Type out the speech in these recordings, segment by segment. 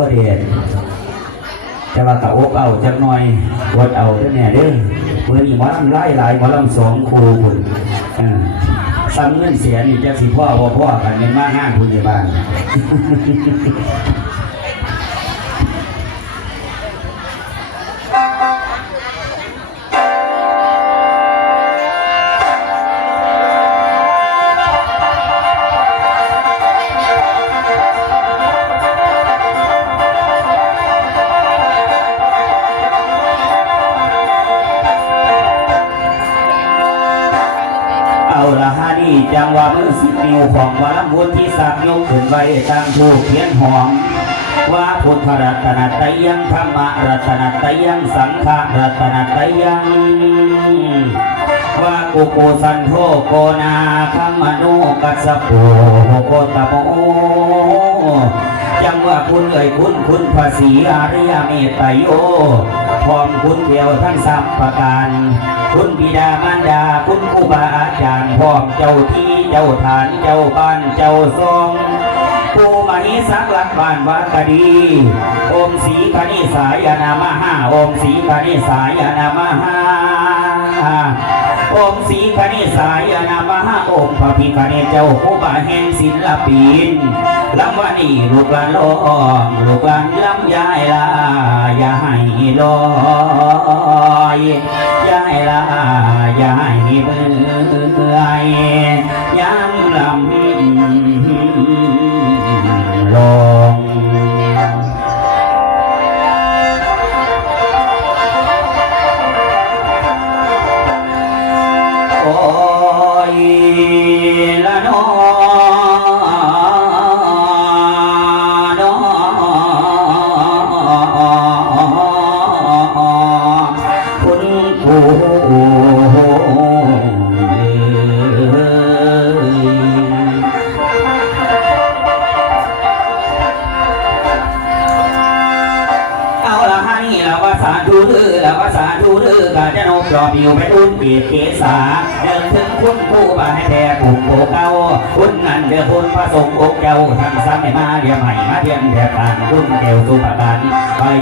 ว่าเรียนจะว่ากะอกเอาจักหน่อยวัดเอาเท่านี้เด้อเมื่อนี้หมอลำไล่หลายหมอลำ2 ครูคุณซ้ำเงินเสียนี่จะสิพ่อกันเป็นมากงานผู้ใหญ่บ้านจังว่ามือ10 นิ้วของวรบุญที่สักยกขึ้นไว้ตั้งถูกเขียนหอมว่าพุทธรัตนตยังธรรมรัตนตยังสังฆรัตนตยังว่ากุโกสันโธโกนาคัมมโนกัสสโปโกตโมจังว่าคุณคุณภาษีอริยเมตไตโยพร้อมคุณเดียวทั้ง3 ประการคุณบิดามารดาคุณครูบาอาจารย์พร้อมเจ้าที่เจ้าฐานเจ้าบ้านเจ้าทรงผู้มหิสักลักบ้านวัดกดีองค์ศรีคณิสายนามหาองค์ศรีคณิสายนามหาองค์ศรีคณิสายนามหาองค์พระพิฆเนศเจ้าผู้บาแห่งศิลปินลำวันนี้ลูกหลานล้อมลูกหลานลำยายลาอย่าให้ลอยอย่าให้ลาอย่าให้เบื่อย้ำลำลงโอ้ยละน้อคุณครูสาธุเด้อกาจะนกรอบิวไปรุ่นเปียกเกษาเดินถึงคุณผู้บาให้แท้ผูกโบเก้าคุณนั่นเดือคุณพระสงฆ์อกเจ้าทำซ้ำให้มาเดียใหม่มาเทียนแถบต่างคุณเกวสุภกัน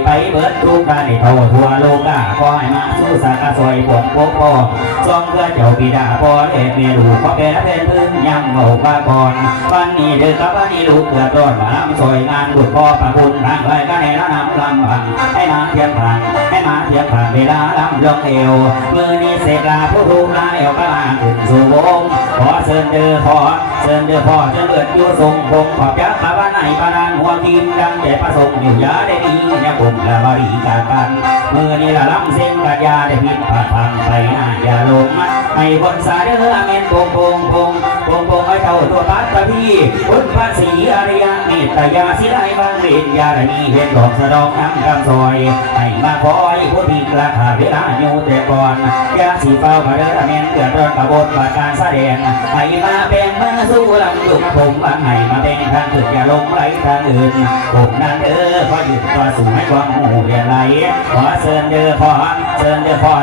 ไปเบิดทุกการในเท่าทั่วโลกาขอให้มาสู้สากสวยปกปกป้องซ่องเพื่อเจ้าบิดาพ่อเด็กเมียลูกพ่อเป็นพึ่งยังเมาบ้าก่อนวันนี้เดือกับวันนี้ลูกเกิดร้อนมาลำสวยงานบุญพ่อพระคุณทางไปก็ให้ละนำลำพังให้มาเทียมพังให้มาเทียมผ่านเวลาลำลงเอวเมื่อนี้เสกลาผู้รู้ลาเอวกลางขึ้นสู่วงขอเชิญเดือพ่อเชิญเดือพ่อจะเลือดอยู่ทรงพงขอบยักษ์มาบ้านไหนบ้านหัวทีมดังใจประสงค์อยู่ยาได้ดีเนี่ยผมละบริการกันเมื่อนี้ละลำเสียงกัดยาได้พิษผ่าพังไปอย่าลงมาให้บนสาเดือเมนพงไอ้เท่าตัวปัตตพีคุณพระศรีอริยเมตตายาสิไลบางเรียนยาได้มีเห็นดอกสะดอกน้ำกำซอยให้มาคอยผู้ที่กระขาเวลาอยู่แต่ก่อนยาสีเฝ้ากระเดินเมนเกิดร้อนกระบฏบาการแสดงให้มาเป็นมาสู้ลำดุผมบางให้มาเป็นทางถึงอย่าลงไหลทางอื่นผมนั้นขอหยุดตัวสูงให้ความหมู่เรียนไหลขอเชิญขอ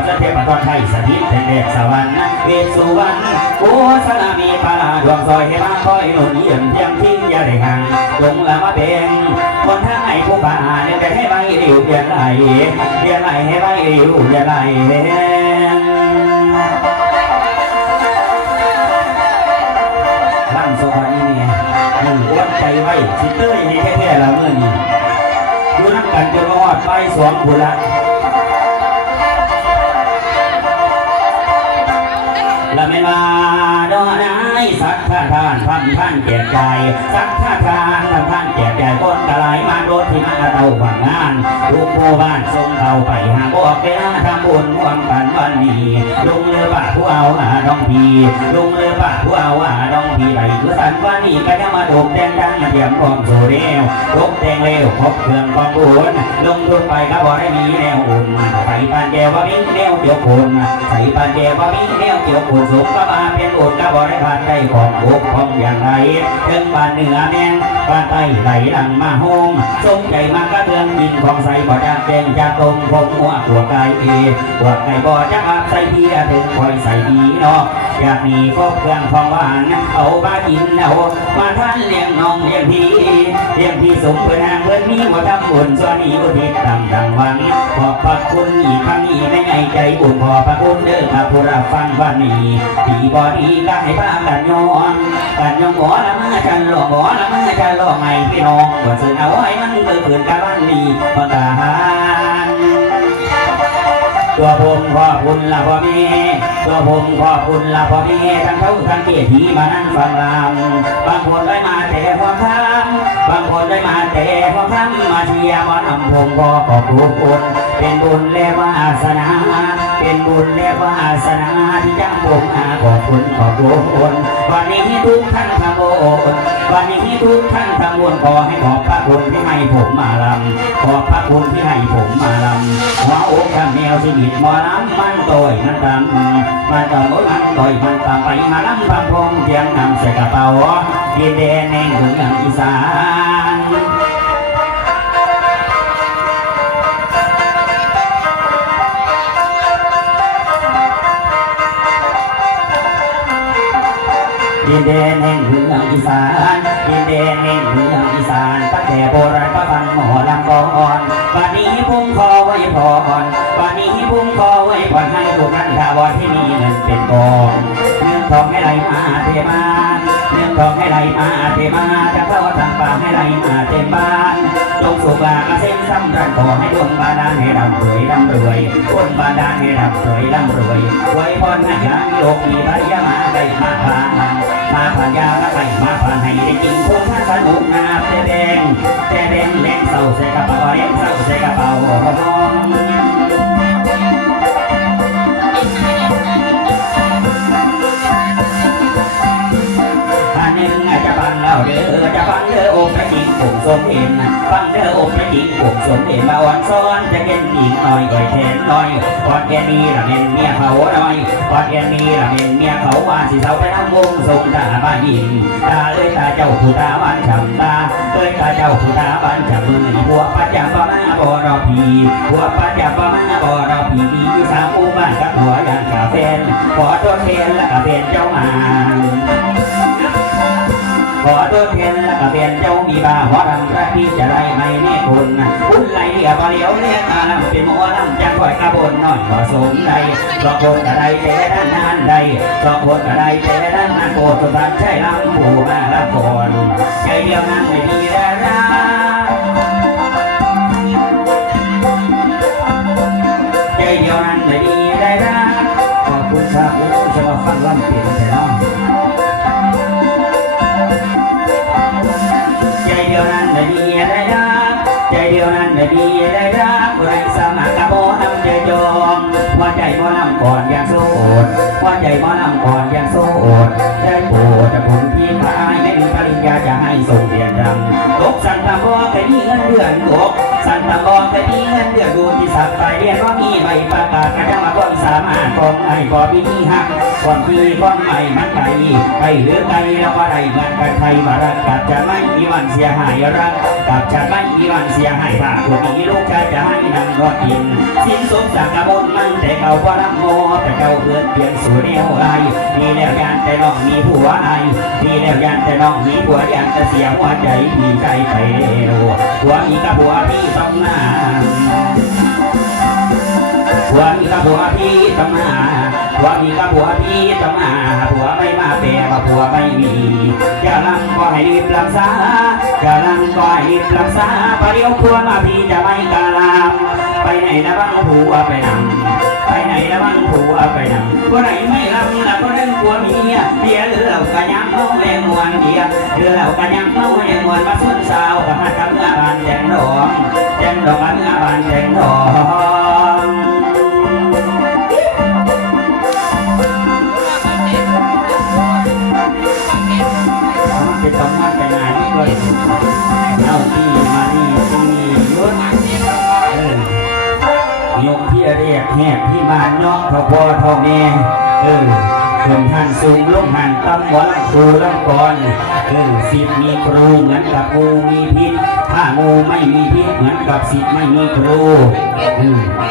เจ้าเทพตอนไทยสถิตเด็กสวรรค์เวสสุวรรณโอสนามีปาราดวงซอยให้มาคอยหนุนเยี่ยมเยี่ยมทิ้งอย่าได้ห่างลงละมาเป็นคนทางไหนผู้ป่าเนี่ยจะให้ใบริ้วเปลี่ยนไหลให้ใบริ้วเปลี่ยนไหลร่างสวรรค์นี่มึงอ้วนใจไว้สิเต้ยนี่แท้ๆละเมื่อนี้ดูนักกันจนรอดไปสวงบุระละเมมาดอนายสัทธาทานท่านแจกใจสัทธาทานท่านแจกใจก้นกระไรมาโดดที่มาเต่าฝั่งงานลูกผู้บ้านส่งเขาไปหาบอกเวลาทำบุญความฝันวันนี้ลุงเรือป่าผู้เอาดองพีลุงเรือป่าผู้เอาดองพีไหลคือสันวันนี้ก็จะมาถูกแดงดังเทียมกองโซเร็วลบแดงเร็วพบเครื่องกองบุญลงทุนไปก็บอกได้มีแนวอุ่นใส่ปันแกว่ามีแนวเกี่ยวคนใส่ปันแกว่ามีแนวเกี่ยวคนสุขก็มาเป็นอุ่นก็บอกได้ผ่านได้ของบุกของอย่างไรเรื่องบ้านเหนือแม่นบ้านใต้ไหลหลังมาโฮมสมใจมากก็เรื่องกินของใส่บ่อจากแดงจากตรงผมหัวไก่บ่อไก่บ่อจากอาบใส่เพียถึงคอยใส่ดีเนาะ อยากมีครบเครื่องของหวานเอามากินเอามาทานเลี้ยงน้องเลี้ยงพี่สมเพื่อนางเพื่อนมีว่าทำบุญส่วนนี้อุทิศตามดังหวังขอบพระคุณอีกครั้งนี้ในใจบุญขอบพระคุณเด้อข้าผู้รับฟังวันนี้ที่บ่ดีก็ให้พากันยองหมอละมาจันหล่อหมอละมาจันหล่อไงพี่น้องว่าสื่อเอาไว้มันเกิดขึ้นกับบ้านนี้พอตาหารตัวผมขอบคุณละพ่อแม่ตัวผมขอบคุณละพ่อแม่ทั้งเขาทั้งเกียรติมานั่งฟังลำบางคนได้มาแต่พอคำบางคนได้มาแต่พอคำมาเชียร์มาทำผมขอบคุณเป็นบุญและวาสนาเป็นบุญและวาสนาที่จังผมขอบคุณวันนี้ทุกท่านทำบุญวันนี้ทุกท่านทำบุญขอให้ขอบพระคุณที่ให้ผมมาลำขอบพระคุณที่ให้ผมมาลำหัวอกข้างแนวชีวิตหมอลำมันต่อยมันตามมันต่อยมันตามไปหาลำฟังพงเพียงนำใส่กระเป๋าดินแดนแห่งเมืองอีสานดินแดนแห่งเมืองอีสานดินแดนแห่งเมืองอีสานตั้งแต่โบราณก็ฟังหมอลำก่อนวันนี้พุ่งคอไว้พอก่อนวันนี้พุ่งคอไว้ก่อนให้ทุกท่านทาวรที่มีเงินเป็นกองเงินทองให้ไหลมาเทมาเงินทองให้ไหลมาเทมาจะเข้าทางป่าให้ไหลมาเต็มบ้านจงสุขลาเส้นซ้ำรันขอให้ดวงบาดาลให้ร่ำรวยคนบาดาลให้ร่ำรวยไว้พรให้ยางโลกมีพยามาได้มาผ่านยาละไปมาผ่านให้ได้กินคงท่าสนุกนาแต่แดงแรงเศร้าใส่กระเป๋าแรงเศร้าใส่กระเป๋าจะฟังแล้วเด้อจะฟังเด้อโอ้พระจิงผมสมเห็นฟังเด้อโอ้พระจิงผมสมเห็นมาวันซ้อนจะเก็นอีกหน่อยก่อยแทนหน่อยกอดแกนี่ละเม็นเมียเขาหน่อยกอดแกนี่ละเม็นเมียเขาว่าสิเสาไปน้ำวงทรงตาบ้านยิงตาเลยตาเจ้าผู้ตาบ้านฉ่ำตาเลยตาเจ้าผู้ตาบ้านฉ่ำมือหัวปัจจับบ่มาบ่เราผีหัวปัจจับบ่มาบ่เราผีมีอยู่สามบ้านกับหัวอย่างกาแฟนขอตัวแทนและกาแฟนเจ้ามาขอตัวเทียนและกระเบียนเจ้ามีบาหัวดำพระพี่จะไรไม่แน่คุณคุณไหลเรียบเลี้ยวเรียกมาลำเป็นหมอลำจะคอยกระบนน้อยผสมใดสองคนกระไดเจด้านนั้นใดสองคนกระไดเจด้านนั้นโปรดสุดท้ายใช่ลำผู้มาละก่อนใจเดียวนั้นไม่มีได้รักใจเดียวนั้นไม่มีได้รักขอบคุณครับจะมาฟังลำเปลี่ยนแต่น้องใจเดียวนั้นไม่มีได้รักใจเดียวนั้นไม่มีได้รักไรสมัครกับโมนำใจจองหัวใจโมนำก่อนอย่างโสดหัวใจโมนำก่อนอย่างโสดได้โปรดแต่ผมพี่ขายไม่มีปริญญาจะให้ส่งเรียนรำตกสันตะบอกเคยมีเงินเดือนตกสันตะบอกเคยมีเงินเดือนดูที่สัตว์ไปเรียนว่ามีใบประกาศกระจมาคนสามารถกองไอ้ก่อพิธีหักก่อนพี่ก้อนใหม่มันไก่ไปหรือไก่แล้วว่าไรมันกันไทยมารักกับจะไม่มีวันเสียหายรักกับจะไม่มีวันเสียหายผ่าผู้มีลูกชายจะให้นั่งรอกินสิ้นสุดสักกระบนมันแต่เก่าว่ารักโมแต่เก่าเพื่อนเปลี่ยนสู่แนวไรมีแล้วยันแต่น้องมีผัวไอมีแล้วยันแต่น้องมีผัวยันจะเสียหัวใจพี่ใจไปเร็วผัวมีกับผัวพี่ต้องหน้าผัวมีกับผัวพี่ต้องมาผัวมีกับผัวพี่ต้องมาผัวไม่มาแปลว่าผัวไม่มีอย่าลังก็ให้รีบรักษาอย่าลังก็ให้รีบรักษาประเดี๋ยวผัวมาพี่จะไม่กล้าลามไปไหนนะบ้างผัวไปนำไปไหนนะบ้างผัวไปนำคนไหนไม่ลำละคนนั้นผัวเมียเบียหรือเหล่ากระยังเมาแรงมวนเบียหรือเหล่ากระยังเมาแรงมวนมาสุนสาวกับหัดกับเมื่อบานแดงดอกแดงดอกกับเมื่อบานแดงดอกจะต้องมาแต่งงานนี่ก็เอาที่มานี่ที่ยุดยกที่เรียกแหกที่มาเนาะเขาพ่อเท่าแม่คนท่านสูงลงหันตำหวานครูลำก่อนสิบมีครูเหมือนกับงูมีพิษท ฆ่าหมูไม่มีพิษเหมือนกับศิษย์ไม่มีครู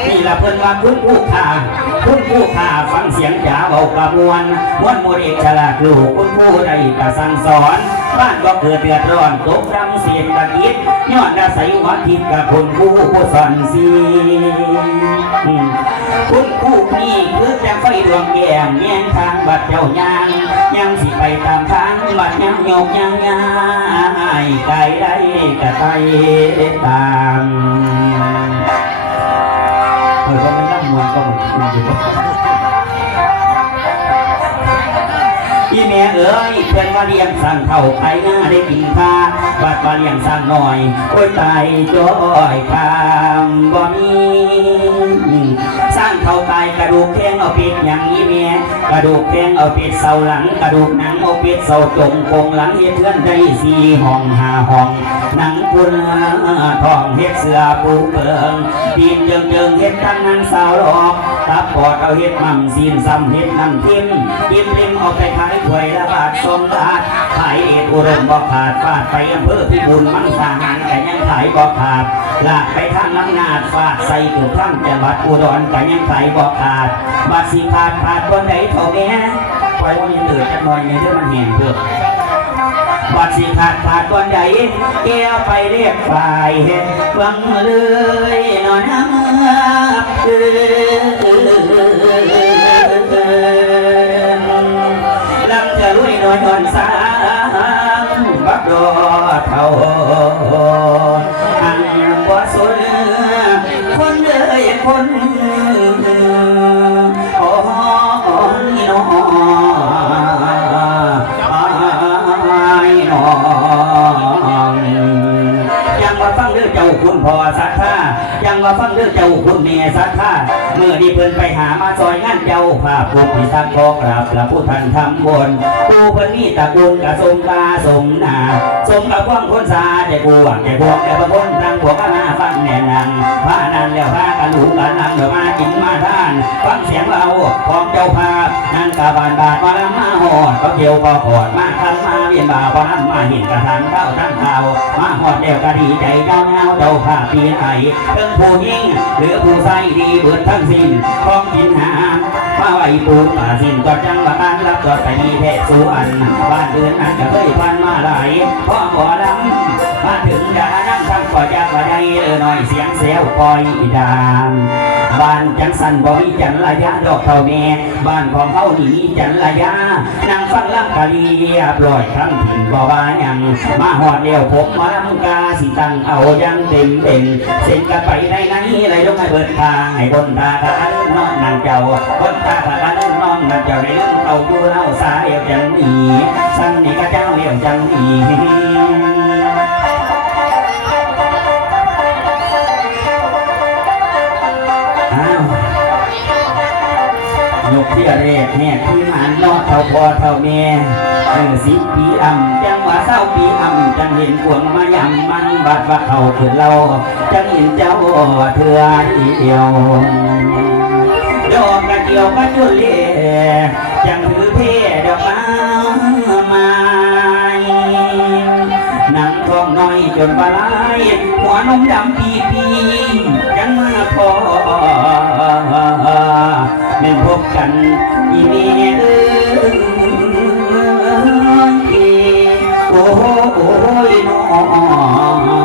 นี่ละเพิ่นว่าคุณผู้ข่าฟังเสียงจ๋าเบากระมวลม้วนโมเดฉลาดลูกคุณผู้ใดกระสั่งสอนบ้านก็เกิดเดือดร้อนตกดำเสียนตะกิดย้อนอาศัยวัดทิพย์กับคนผู้สอนสีคุณผู้นี่คือแต่ไฟดวงแก้มแยงทางบัดเจ้ายางยังสิไปตามทางบัดยังโยกยังยายไกลได้กะไตตามเออก็ไม่นั่งมวนก็เหมือนคุณอยู่พี่แม่เอ๋ยเพื่อนว่าเลี้ยงสั่งเท่าไข่หน้าได้กินข้าบัดว่าเลี้ยงสั่งหน่อยโอ้ยตายจ้อยคำบ่มีสร้างเท่าตายกระดูกแข้งเอาปิดอย่างนี้แม่กระดูกแข้งเอาปิดเสาหลังกระดูกหนังเอาปิดเสาจงคงหลังเฮ็ดเพื่อนได้4 ห้อง5 ห้องหนังกุนทองเฮ็ดเสือปูเปิงตีนเจิงเฮ็ดตั้งนั้นสาวหลอกตับปอดเอาเฮ็ดมั่มซีนซ้ำเฮ็ดน้ำทิมกินริมเอาไปขายถ้วยละบาท2 บาทขายเอ็ดอุดมบ่ขาดฟาดไปอำเภอพิบูลมังสาหารแต่ยังขายบ่ขาดลากไปทางน้ำนาดฟาดใส่ถึงข้างจังหวัดอุดรแต่ยังขายบ่ขาดบาดสิขาดบนไหนเท่าแม่ปล่อยวันนี้ตื่นจักหน่อยในเรื่องมันแห้งเถอะบาดสิขาดบนไหนแก้วไปเรียกฝ่ายเห็นวังเลยนอนน้ำลำจะลุยนอนนอนสางบักดอเท่าอันบ่สนคนเลยคนโอ้ยน้องยังมาฟังเรื่องเจ้าคุณพ่อสัทธายังมาฟังเรื่องเจ้าคุณเมียสัทธาเมื่อดีเพิ่นไปหามาซอยงานเจ้าภาพผู้พิทักษ์ขอกราบพระผู้ทันทำบนผู้เพิ่นมีตะกุลกะสมกาสมนาสมกับว่างคนสาใจกวงใจพวงแต่บางคนทางพวกมาฟังแน่นังพานันแล้วพากันลูกกันนังเดี๋ยวมากินมาทานฟังเสียงเราของเจ้าภาพนั่งกะบานบาดมาละมาหอดก็เกี่ยวก็ขอดมาทำมาเวียนบ่าวพนันมาหินกระทันเข้าทั้งเท้ามาหอดเดียวก็ดีใจเจ้าเงาเจ้าภาพปีไอเพิ่งผู้ยิ่งหรือผู้ใส่ดีเบิดทั้งสิ้นของกินหามาไหวปูป่าสิ้นก็จังหวะการรับจอดไปมีเพศสุวรรณบ้านอื่นนั้นก็เคยพันมาหลายเพราะบ่อดำมาถึงดานั่งทำก่อยากว่าได้หน่อยเสียงเซลคอยดามบ้านจังสันบ่มีจันระยะดอกเท่าแม่บ้านของเขานี่มีจันระยะนั่งฟังลำกะลีปล่อยครั้งถิ่นบ่ว่ายังมาหอดเดียวผมมาลำกาสิตั้งเอายังเต็มเส้นกันไปได้ไหนเลยต้องให้เบิดทางให้บนตากันน้องนางเจ้าบนตากันน้องนางเจ้าในเรื่องเอาอยู่เล่าสายเอวจังมีสั่งนี่ก็เจ้าเลี้ยงจังมียกที่เรศเนี่ยที่มันนอดเท่าพ่อเท่าแม่10 ปีจังว่า20 ปีจังเห็นขวงมายำมันบาดว่าเขาเกิดเราจังเห็นเจ้าเถื่อเดียวดอกกระเจียวก็จุเล่จังถือเพ่ดอกไม้หนังทองน้อยจนปลายหัวนมดำปีจังมาพอแม่พบกันอีเมียโอ้ยน้อง